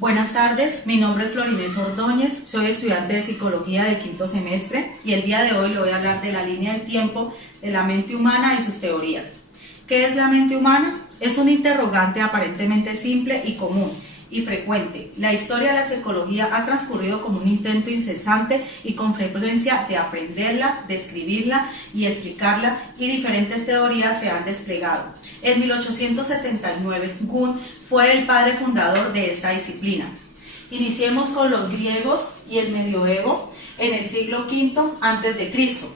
Buenas tardes, mi nombre es Florinés Ordóñez, soy estudiante de Psicología de quinto semestre y el día de hoy le voy a hablar de la línea del tiempo, de la mente humana y sus teorías. ¿Qué es la mente humana? Es un interrogante aparentemente simple y común y frecuente. La historia de la psicología ha transcurrido como un intento incesante y con frecuencia de aprenderla, describirla y explicarla, y diferentes teorías se han desplegado. En 1879, Jung fue el padre fundador de esta disciplina. Iniciemos con los griegos y el medioevo en el siglo V a.C.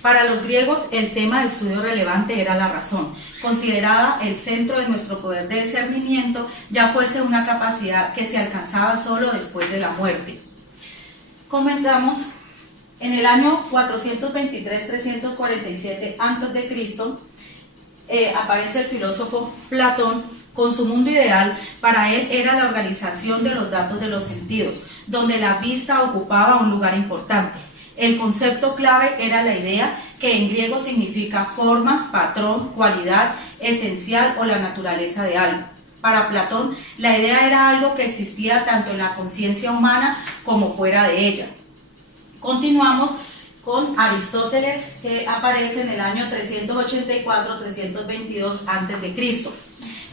Para los griegos, el tema de estudio relevante era la razón, considerada el centro de nuestro poder de discernimiento, ya fuese una capacidad que se alcanzaba solo después de la muerte. Comentamos, en el año 423-347 a.C., aparece el filósofo Platón con su mundo ideal. Para él era la organización de los datos de los sentidos, donde la vista ocupaba un lugar importante. El concepto clave era la idea, que en griego significa forma, patrón, cualidad, esencial o la naturaleza de algo. Para Platón, la idea era algo que existía tanto en la conciencia humana como fuera de ella. Continuamos con Aristóteles, que aparece en el año 384-322 a.C.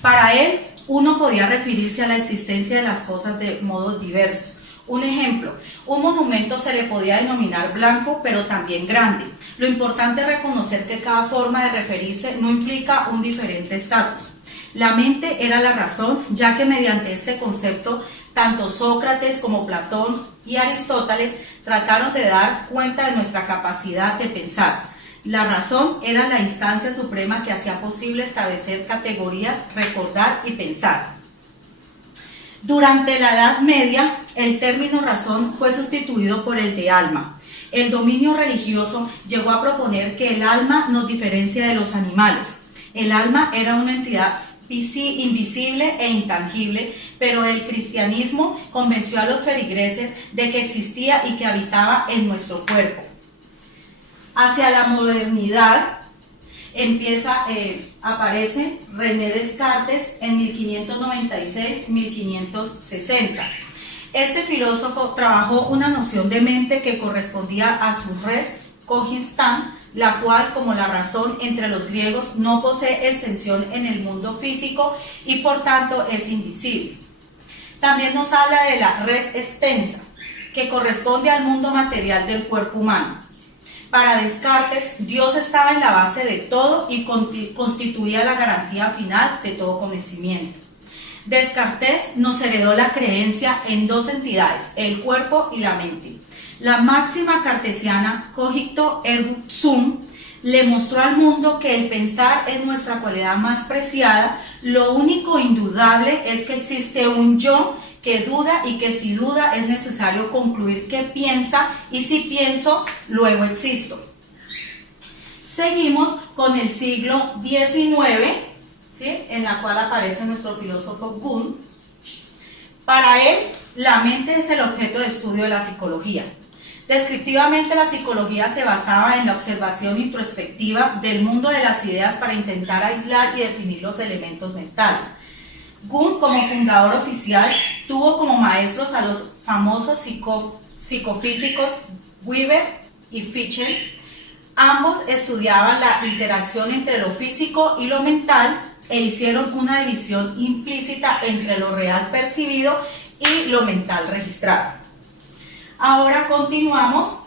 Para él, uno podía referirse a la existencia de las cosas de modos diversos. Un ejemplo, un monumento se le podía denominar blanco, pero también grande. Lo importante es reconocer que cada forma de referirse no implica un diferente estatus. La mente era la razón, ya que mediante este concepto, tanto Sócrates como Platón y Aristóteles trataron de dar cuenta de nuestra capacidad de pensar. La razón era la instancia suprema que hacía posible establecer categorías, recordar y pensar. Durante la Edad Media, el término razón fue sustituido por el de alma. El dominio religioso llegó a proponer que el alma nos diferencia de los animales. El alma era una entidad invisible e intangible, pero el cristianismo convenció a los feligreses de que existía y que habitaba en nuestro cuerpo. Hacia la modernidad aparece René Descartes en 1596-1560. Este filósofo trabajó una noción de mente que correspondía a su res cogitans, la cual, como la razón entre los griegos, no posee extensión en el mundo físico y por tanto es invisible. También nos habla de la res extensa, que corresponde al mundo material del cuerpo humano. Para Descartes, Dios estaba en la base de todo y constituía la garantía final de todo conocimiento. Descartes nos heredó la creencia en dos entidades, el cuerpo y la mente. La máxima cartesiana, cogito ergo sum, le mostró al mundo que el pensar es nuestra cualidad más preciada. Lo único indudable es que existe un yo que duda y que si duda es necesario concluir que piensa, y si pienso, luego existo. Seguimos con el siglo XIX, ¿sí?, en la cual aparece nuestro filósofo Jung. Para él, la mente es el objeto de estudio de la psicología. Descriptivamente, la psicología se basaba en la observación introspectiva del mundo de las ideas para intentar aislar y definir los elementos mentales. Jung, como fundador oficial, tuvo como maestros a los famosos psicofísicos Weber y Fichte. Ambos estudiaban la interacción entre lo físico y lo mental e hicieron una división implícita entre lo real percibido y lo mental registrado. Ahora continuamos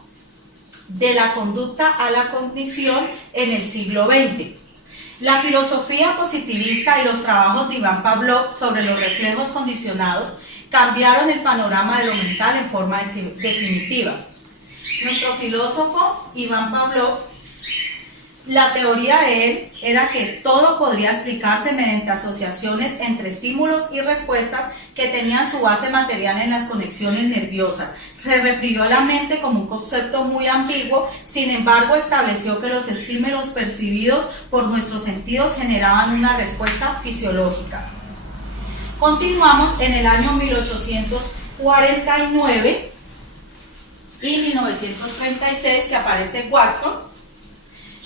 de la conducta a la cognición en el siglo XX. La filosofía positivista y los trabajos de Iván Pavlov sobre los reflejos condicionados cambiaron el panorama de lo mental en forma definitiva. Nuestro filósofo Iván Pavlov, la teoría de él era que todo podría explicarse mediante asociaciones entre estímulos y respuestas que tenían su base material en las conexiones nerviosas. Se refirió a la mente como un concepto muy ambiguo, sin embargo estableció que los estímulos percibidos por nuestros sentidos generaban una respuesta fisiológica. Continuamos en el año 1849 y 1936, que aparece Watson,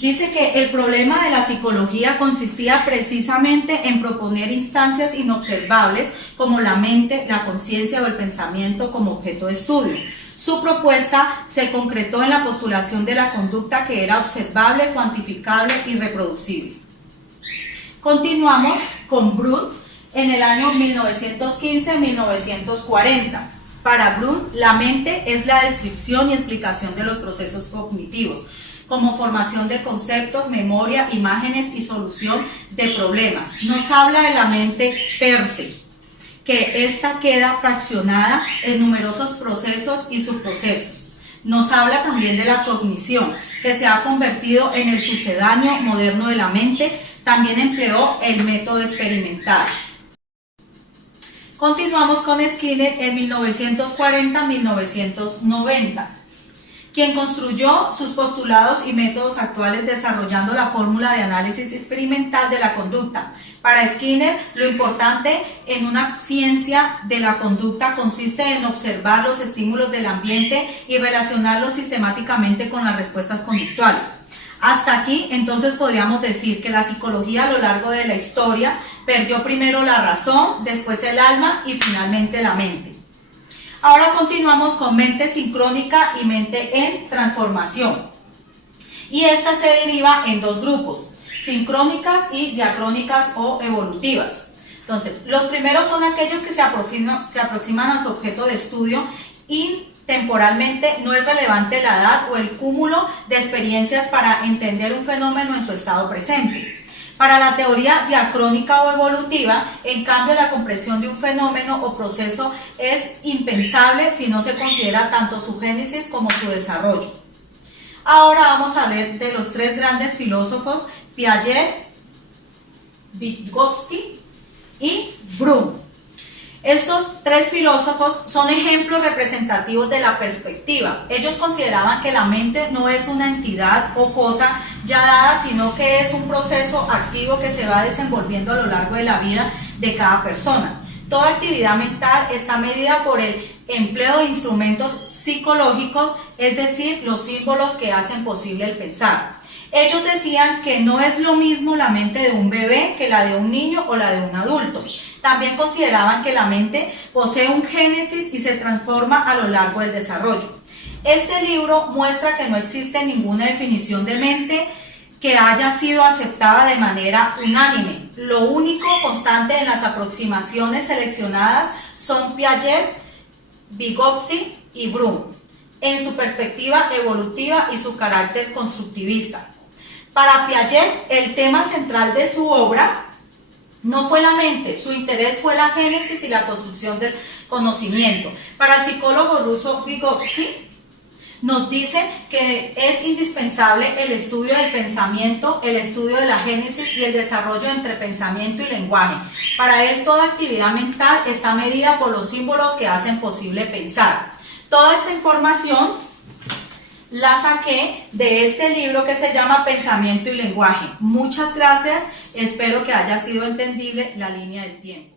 dice que el problema de la psicología consistía precisamente en proponer instancias inobservables como la mente, la conciencia o el pensamiento como objeto de estudio. Su propuesta se concretó en la postulación de la conducta que era observable, cuantificable y reproducible. Continuamos con Brun en el año 1915-1940. Para Brun, la mente es la descripción y explicación de los procesos cognitivos, como formación de conceptos, memoria, imágenes y solución de problemas. Nos habla de la mente per se, que ésta queda fraccionada en numerosos procesos y subprocesos. Nos habla también de la cognición, que se ha convertido en el sucedáneo moderno de la mente. También empleó el método experimental. Continuamos con Skinner en 1940-1990, quien construyó sus postulados y métodos actuales desarrollando la fórmula de análisis experimental de la conducta. Para Skinner, lo importante en una ciencia de la conducta consiste en observar los estímulos del ambiente y relacionarlos sistemáticamente con las respuestas conductuales. Hasta aquí, entonces, podríamos decir que la psicología a lo largo de la historia perdió primero la razón, después el alma y finalmente la mente. Ahora continuamos con mente sincrónica y mente en transformación. Y esta se deriva en dos grupos, sincrónicas y diacrónicas o evolutivas. Entonces, los primeros son aquellos que se aproximan a su objeto de estudio y temporalmente no es relevante la edad o el cúmulo de experiencias para entender un fenómeno en su estado presente. Para la teoría diacrónica o evolutiva, en cambio, la comprensión de un fenómeno o proceso es impensable si no se considera tanto su génesis como su desarrollo. Ahora vamos a ver de los tres grandes filósofos, Piaget, Vygotsky y Brun. Estos tres filósofos son ejemplos representativos de la perspectiva. Ellos consideraban que la mente no es una entidad o cosa ya dada, sino que es un proceso activo que se va desenvolviendo a lo largo de la vida de cada persona. Toda actividad mental está medida por el empleo de instrumentos psicológicos, es decir, los símbolos que hacen posible el pensar. Ellos decían que no es lo mismo la mente de un bebé que la de un niño o la de un adulto. También consideraban que la mente posee un génesis y se transforma a lo largo del desarrollo. Este libro muestra que no existe ninguna definición de mente que haya sido aceptada de manera unánime. Lo único constante en las aproximaciones seleccionadas son Piaget, Vygotsky y Brun, en su perspectiva evolutiva y su carácter constructivista. Para Piaget, el tema central de su obra no fue la mente, su interés fue la génesis y la construcción del conocimiento. Para el psicólogo ruso Vygotsky, nos dice que es indispensable el estudio del pensamiento, el estudio de la génesis y el desarrollo entre pensamiento y lenguaje. Para él, toda actividad mental está medida por los símbolos que hacen posible pensar. Toda esta información la saqué de este libro que se llama Pensamiento y Lenguaje. Muchas gracias, espero que haya sido entendible la línea del tiempo.